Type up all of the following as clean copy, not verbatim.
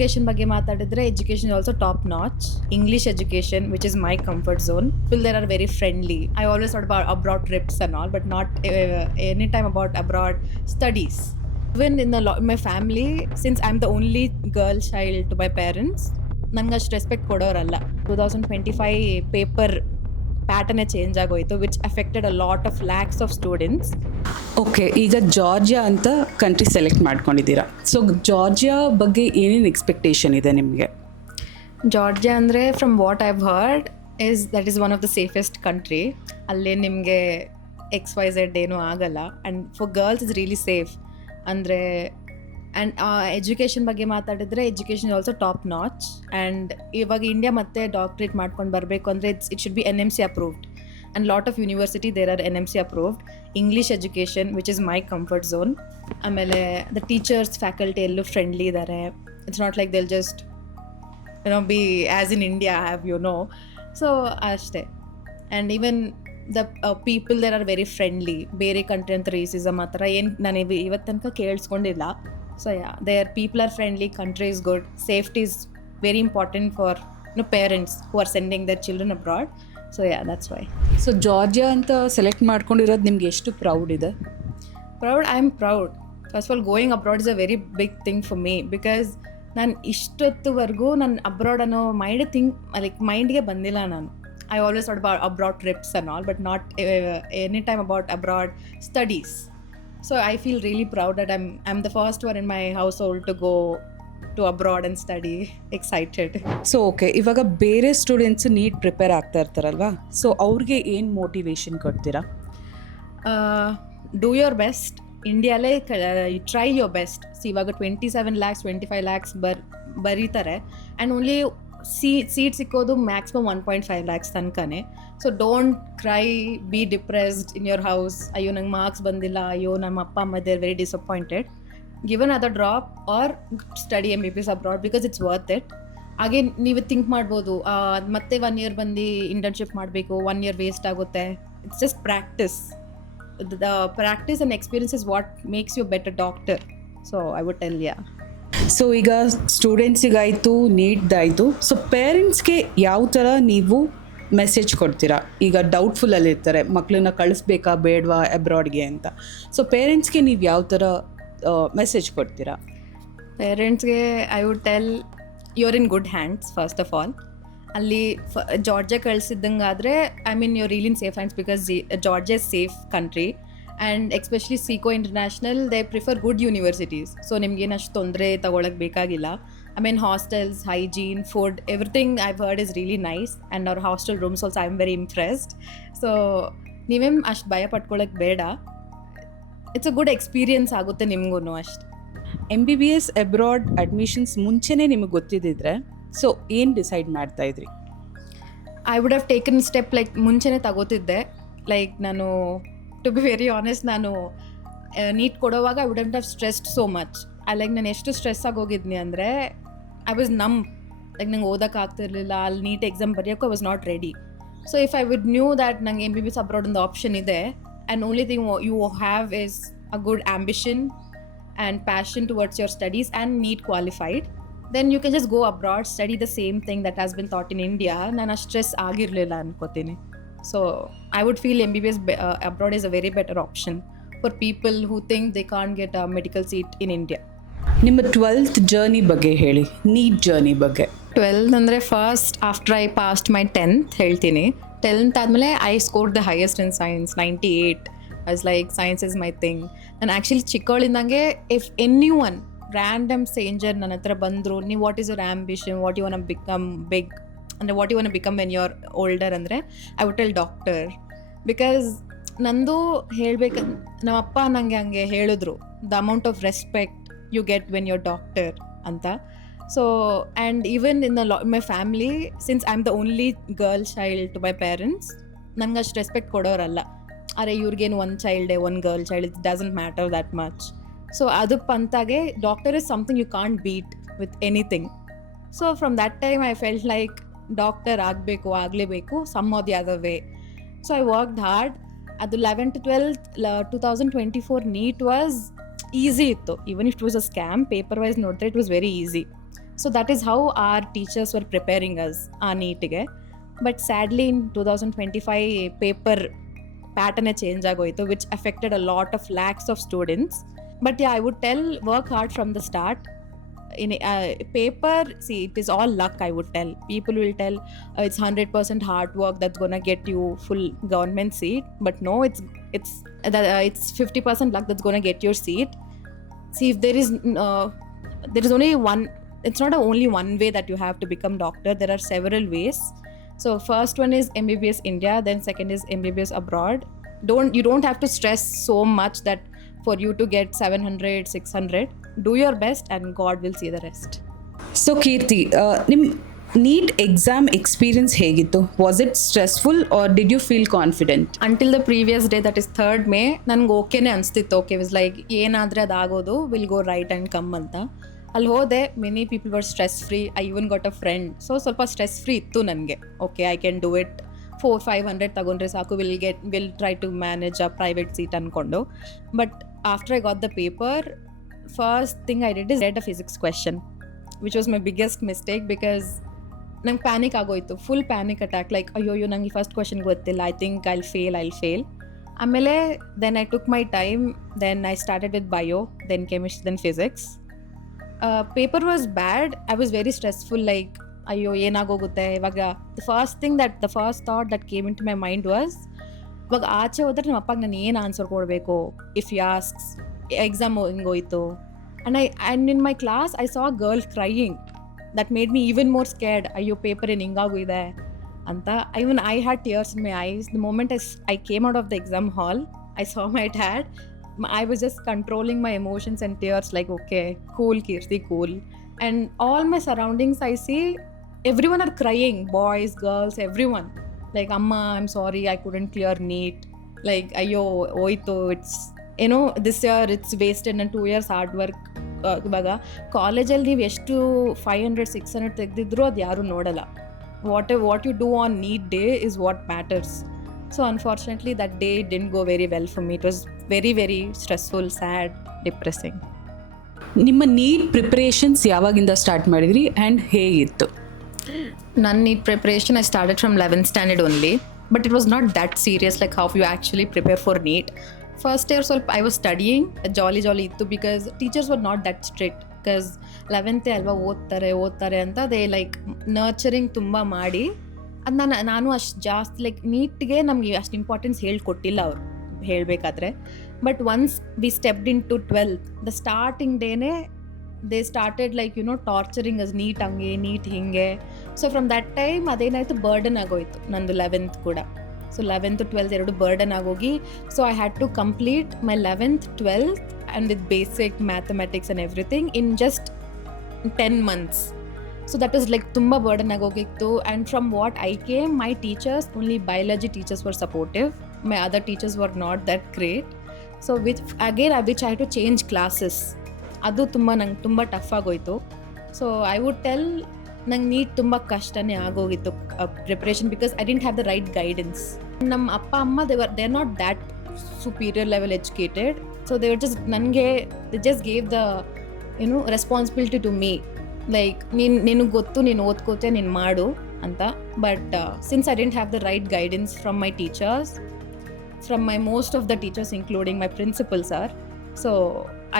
Education ಬಗ್ಗೆ ಮಾತಾಡಿದ್ರೆ education also top notch. English education, which is my comfort zone. People there are very friendly. I always thought about abroad trips and all, but not anytime about abroad studies. Even in my family, since I'm the only girl child to my parents, ನಂಗೆ ಅಷ್ಟು ರೆಸ್ಪೆಕ್ಟ್ ಕೊಡೋರಲ್ಲ. 2025 paper ಪ್ಯಾಟರ್ನೇ ಚೇಂಜ್ ಆಗೋಯ್ತು, which affected a lot of lakhs of students. Okay, ಈಗ ಜಾರ್ಜಿಯಾ ಅಂತ country select ಮಾಡ್ಕೊಂಡಿದ್ದೀರಾ. So Georgia ಬಗ್ಗೆ ಏನೇನು ಎಕ್ಸ್ಪೆಕ್ಟೇಷನ್ ಇದೆ ನಿಮಗೆ? ಜಾರ್ಜಿಯಾ ಅಂದರೆ from what I've heard that is one of the safest country. ಅಲ್ಲಿ ನಿಮಗೆ XYZ ಏನೂ ಆಗಲ್ಲ. And for girls is really safe. ಅಂದರೆ ಆ್ಯಂಡ್ ಎಜುಕೇಷನ್ ಬಗ್ಗೆ ಮಾತಾಡಿದ್ರೆ education also top notch. And ಇವಾಗ ಇಂಡಿಯಾ ಮತ್ತೆ ಡಾಕ್ಟ್ರೇಟ್ ಮಾಡ್ಕೊಂಡು ಬರಬೇಕು ಅಂದರೆ it should be NMC approved. And lot of university there are NMC approved. English education, which is my comfort zone. ಆಮೇಲೆ the teachers, faculty ಎಲ್ಲೂ ಫ್ರೆಂಡ್ಲಿ ಇದ್ದಾರೆ. It's not like they'll just be as in India have so ಅಷ್ಟೇ. And even the people there are very friendly. ಬೇರೆ ಕಂಟ್ರಿ ಅಂತ ರೇಸಿಸಮ್ ಆ ಥರ ಏನು ನಾನು ಇವತ್ತು ತನಕ ಕೇಳಿಸ್ಕೊಂಡಿಲ್ಲ. So yeah, their people are friendly, country is good, safety is very important for parents who are sending their children abroad. So yeah, that's why. So Georgia ಅಂತ ಸೆಲೆಕ್ಟ್ ಮಾಡ್ಕೊಂಡಿರೋದು ನಿಮ್ಗೆ ಎಷ್ಟು ಪ್ರೌಡ್ ಇದೆ? I'm proud. First of all, going abroad is a very big thing for me because ನಾನು ಇಷ್ಟೊತ್ತುವರೆಗೂ ನಾನು ಅಬ್ರಾಡ್ ಅನ್ನೋ ಮೈಂಡ್ಗೆ ಬಂದಿಲ್ಲ ನಾನು. I always thought about abroad trips and all, but not anytime about abroad studies. So I feel really proud that I'm the first one in my household to go to abroad and study. Excited. So okay, ಇವಾಗ ಬೇರೆ students neat prepare ಆಗ್ತಾ ಇರ್ತಾರಲ್ವಾ, ಸೊ ಅವ್ರಿಗೆ ಏನು ಮೋಟಿವೇಶನ್ ಕೊಡ್ತೀರಾ? Do your best. ಇಂಡಿಯಾಲೇ try your best. ಇವಾಗ 27 lakhs 25 lakhs ಬರೀತಾರೆ. ಆ್ಯಂಡ್ ಓನ್ಲಿ ಸೀಟ್ ಸಿಕ್ಕೋದು ಮ್ಯಾಕ್ಸಿಮಮ್ 1.5 lakhs ತನಕನೇ. So don't cry, be depressed in your house. ಅಯ್ಯೋ ನಂಗೆ ಮಾರ್ಕ್ಸ್ ಬಂದಿಲ್ಲ, ಅಯ್ಯೋ ನಮ್ಮ ಅಪ್ಪ ಅಮ್ಮ they are very disappointed. Give another drop or study MBBS abroad because it's worth it. ಹಾಗೆ ನೀವು ಥಿಂಕ್ ಮಾಡ್ಬೋದು ಮತ್ತೆ 1 year ಬಂದು ಇಂಟರ್ನ್ಶಿಪ್ ಮಾಡಬೇಕು, 1 year ವೇಸ್ಟ್ ಆಗುತ್ತೆ. It's just practice. The practice and experience is what makes you better doctor. So I would tell ya. So ಈಗ ಸ್ಟೂಡೆಂಟ್ಸಿಗಾಯಿತು, ನೀಟ್ದಾಯಿತು, ಸೊ ಪೇರೆಂಟ್ಸ್ಗೆ ಯಾವ ಥರ ನೀವು ಮೆಸೇಜ್ ಕೊಡ್ತೀರಾ? ಈಗ ಡೌಟ್ಫುಲ್ಲಲ್ಲಿ ಇರ್ತಾರೆ, ಮಕ್ಕಳನ್ನ ಕಳಿಸ್ಬೇಕಾ ಬೇಡವಾ ಅಬ್ರಾಡ್ಗೆ ಅಂತ. ಸೊ ಪೇರೆಂಟ್ಸ್ಗೆ ನೀವು ಯಾವ ಥರ ಮೆಸೇಜ್ ಕೊಡ್ತೀರಾ? ಪೇರೆಂಟ್ಸ್ಗೆ I would tell you are in good hands. First of all ಅಲ್ಲಿ ಜಾರ್ಜಿಯಾ ಕಳಿಸಿದ್ದಂಗೆ ಆದರೆ you're really in safe hands because Georgia is safe country. And especially SECO International, they prefer good universities. So ನಿಮ್ಗೇನು ಅಷ್ಟು ತೊಂದರೆ ತಗೊಳಕ್ಕೆ ಬೇಕಾಗಿಲ್ಲ. Hostels, hygiene, food, everything I've heard is really nice. And our hostel rooms also I'm very impressed. So ನೀವೇನು ಅಷ್ಟು ಭಯ ಪಟ್ಕೊಳ್ಳೋಕ್ಕೆ ಬೇಡ. ಇಟ್ಸ್ ಅ ಗುಡ್ ಎಕ್ಸ್ಪೀರಿಯನ್ಸ್ ಆಗುತ್ತೆ ನಿಮಗೂ ಅಷ್ಟು. MBBS ಅಬ್ರಾಡ್ ಅಡ್ಮಿಷನ್ಸ್ ಮುಂಚೆನೇ ನಿಮಗೆ ಗೊತ್ತಿದ್ದಿದ್ರೆ ಸೊ ಏನು ಡಿಸೈಡ್ ಮಾಡ್ತಾ ಇದ್ರಿ? I would have taken step ಮುಂಚೆನೇ ತಗೋತಿದ್ದೆ. ನಾನು ಟು ಬಿ ವೆರಿ ಆನೆಸ್ಟ್, ನಾನು ನೀಟ್ ಕೊಡೋವಾಗ I wouldn't have stressed so much. ನಾನು ಎಷ್ಟು ಸ್ಟ್ರೆಸ್ ಆಗೋಗಿದ್ನಿ ಅಂದರೆ ಐ ವಾಸ್ ನಂಗೆ ಓದೋಕೆ ಆಗ್ತಿರ್ಲಿಲ್ಲ. ಅಲ್ಲಿ ನೀಟ್ ಎಕ್ಸಾಮ್ ಬರೆಯೋಕ್ಕೂ I was not ready. So if I would knew that ನಂಗೆ MBBS ಅಬ್ರಾಡ್ ಒಂದು ಆಪ್ಷನ್ ಇದೆ and only thing you have is a good ambition and passion towards your studies and need qualified, then you can just go abroad, study the same thing that has been taught in India. Nana stress agirlilla ankotini. So I would feel MBBS abroad is a very better option for people who think they can't get a medical seat in India. ನಿಮ್ಮ 12th journey ಬಗ್ಗೆ ಹೇಳಿ, neat journey ಬಗ್ಗೆ. 12th ಅಂದರೆ first after I passed my 10th ಹೇಳ್ತೀನಿ. 10th ಆದಮೇಲೆ I scored the highest in science, 98. I was science is my thing. ನಾನು actually ಚಿಕ್ಕವಳಿಂದಂಗೆ if any one random stranger ನನ್ನ ಹತ್ರ ಬಂದರು, ನೀವು what is your ambition, what you want become big ಅಂದರೆ what you want become when you are older ಅಂದರೆ I would tell doctor. Because ನಂದು ಹೇಳ್ಬೇಕು, ನಮ್ಮಪ್ಪ ನನಗೆ ಹಂಗೆ ಹೇಳಿದ್ರು, the amount of respect you get when you're doctor anta. So and even in my family, since I'm the only girl child to my parents, ನಂಗೆ ಅಷ್ಟು ರೆಸ್ಪೆಕ್ಟ್ ಕೊಡೋರಲ್ಲ. ಅರೆ ಇವ್ರಿಗೇನು ಒಂದು ಚೈಲ್ಡೇ, ಒಂದು girl child, it doesn't matter that much. So ಅದು ಪಂತಾಗೆ doctor is something you can't beat with anything. So from that time I felt doctor ಆಗಲೇಬೇಕು some or the other way. So I worked hard. ಅದು 11th to 12th 2024 NEET was easy ಇತ್ತು. Even it was a scam, paper wise ನೋಡಿದ್ರೆ it was very easy. So that is how our teachers were preparing us ಆ ನೀಟಿಗೆ. But sadly in 2025 paper ಪ್ಯಾಟರ್ನೇ change ಆಗೋಯಿತು, which affected a lot of lakhs of students. But I would tell work hard from the start. In paper, see, it is all luck, I would tell. People will tell it's 100% hard work that's gonna get you full government seat, but no, it's 50% luck that's gonna get your seat. See, if there is only one, it's not only one way that you have to become doctor. There are several ways. So first one is MBBS India, then second is MBBS abroad. You don't have to stress so much that for you to get 700, 600. Do your best and God will see the rest. So Keerthi, ನಿಮ್ಮ NEET exam experience ಹೇಗಿತ್ತು? Was it stressful or did you feel confident? Until the previous day, that is 3rd May, ನನಗೆ ಓಕೆನೇ ಅನಿಸ್ತಿತ್ತು. Okay, is like ಏನಾದರೆ ಅದಾಗೋದು, will go right and come ಅಂತ. ಅಲ್ಲಿ ಹೋದೆ, many people were stress free. I even got a friend, so ಸ್ವಲ್ಪ stress free ಇತ್ತು ನನಗೆ. Okay, I can do it. 400-500 ತಗೊಂಡ್ರೆ ಸಾಕು, will try to manage a private seat ಅಂದ್ಕೊಂಡು. But after I got the paper, first thing I did is read a physics question, which was my biggest mistake because ನಂಗೆ panic ಆಗೋಯ್ತು, full panic attack. Like ಅಯ್ಯೋ ನಂಗೆ first question ಗೊತ್ತಿಲ್ಲ, I think I'll fail. ಆಮೇಲೆ then I took my time, then I started with bio, then chemistry, then physics. Paper was bad. I was very stressful, like ಅಯ್ಯೋ ಏನಾಗೋಗುತ್ತೆ ಇವಾಗ. The first thought that came into my mind was, ಇವಾಗ ಆಚೆ ಹೋದ್ರೆ ನಮ್ಮ ಅಪ್ಪಗೆ ನಾನು ಏನು ಆನ್ಸರ್ ಕೊಡಬೇಕು ಇಫ್ ಯು ಆಸ್ಕ್ಸ್. ಎಕ್ಸಾಮ್ ಹಿಂಗೋಯ್ತು. and in my class I saw a girl crying. That made me even more scared. ಅಯ್ಯೋ ಪೇಪರ್ ಏನು ಹಿಂಗಾಗೋಗಿದೆ ಅಂತ. Even I had tears in my eyes. The moment I came out of the exam hall, I saw my dad. I was just controlling my emotions and tears, like, okay, cool Kirti, cool. And all my surroundings, I see everyone are crying, boys, girls, everyone. Like, Amma, I'm sorry, I couldn't clear NEET. Like, ಅಯ್ಯೋ ಹೋಯ್ತು, it's this year it's wasted. ನನ್ನ 2 years hard work. ಇವಾಗ ಕಾಲೇಜಲ್ಲಿ ನೀವು ಎಷ್ಟು 500-600 ತೆಗೆದಿದ್ರು ಅದು ಯಾರೂ ನೋಡಲ್ಲ. What you do on NEET day is what matters. So unfortunately that day didn't go very well for me. It was very very stressful, sad, depressing. ನಿಮ್ಮ ನೀಟ್ ಪ್ರಿಪ್ರೇಷನ್ಸ್ ಯಾವಾಗಿಂದ ಸ್ಟಾರ್ಟ್ ಮಾಡಿದ್ರಿ ಆ್ಯಂಡ್ ಹೇಗಿತ್ತು? ನನ್ನ NEET preparation I started from 11th standard only, but it was not that serious like how you actually prepare for NEET. First year ಸ್ವಲ್ಪ I was studying, ಜಾಲಿ ಇತ್ತು, because teachers were not that strict. Because 11th ಅಲ್ವಾ, ಓದ್ತಾರೆ ಅಂತ they like nurturing ತುಂಬ ಮಾಡಿ. ಅದು ನಾನು ಅಷ್ಟು ಜಾಸ್ತಿ ಲೈಕ್ ನೀಟ್ಗೆ ನಮಗೆ ಅಷ್ಟು ಇಂಪಾರ್ಟೆನ್ಸ್ ಹೇಳ್ಕೊಟ್ಟಿಲ್ಲ ಅವರು ಹೇಳಬೇಕಾದ್ರೆ. But once we stepped into 12th, the starting ಡೇನೇ they started like torturing us, NEET ಹಂಗೆ, ನೀಟ್ ಹಿಂಗೆ. ಸೊ ಫ್ರಮ್ ದಟ್ ಟೈಮ್ ಅದೇನಾಯಿತು, ಬರ್ಡನ್ ಆಗೋಯ್ತು ನಂದು 11th ಕೂಡ. ಸೊ 11th 12th ಎರಡು ಬರ್ಡನ್ ಆಗೋಗಿ, so I had to complete my 11th 12th and with basic mathematics and everything in just 10 months. So that is like ತುಂಬ burden ಆಗೋಗಿತ್ತು. And from what I came, my teachers, only biology teachers were supportive, my other teachers were not that great. So which I to change classes. ಅದು ನಂಗೆ ತುಂಬ tough ಆಗೋಯಿತು. So I would tell, ನಂಗೆ NEET ತುಂಬ ಕಷ್ಟನೇ ಆಗೋಗಿತ್ತು preparation, because I didn't have the right guidance. ನಮ್ಮ ಅಪ್ಪ ಅಮ್ಮ they are not that superior level educated. So they were they just gave the responsibility to me, like ನಿನಗೆ ಗೊತ್ತು, ನೀನು ಓದ್ಕೋತೆ, ನೀನು ಮಾಡು ಅಂತ. But since I didn't have the right guidance from my teachers, from my most of the teachers including my principal sir, so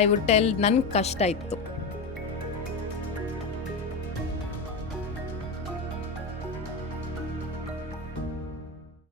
I would tell, ನನ್ಗೆ ಕಷ್ಟ ಇತ್ತು.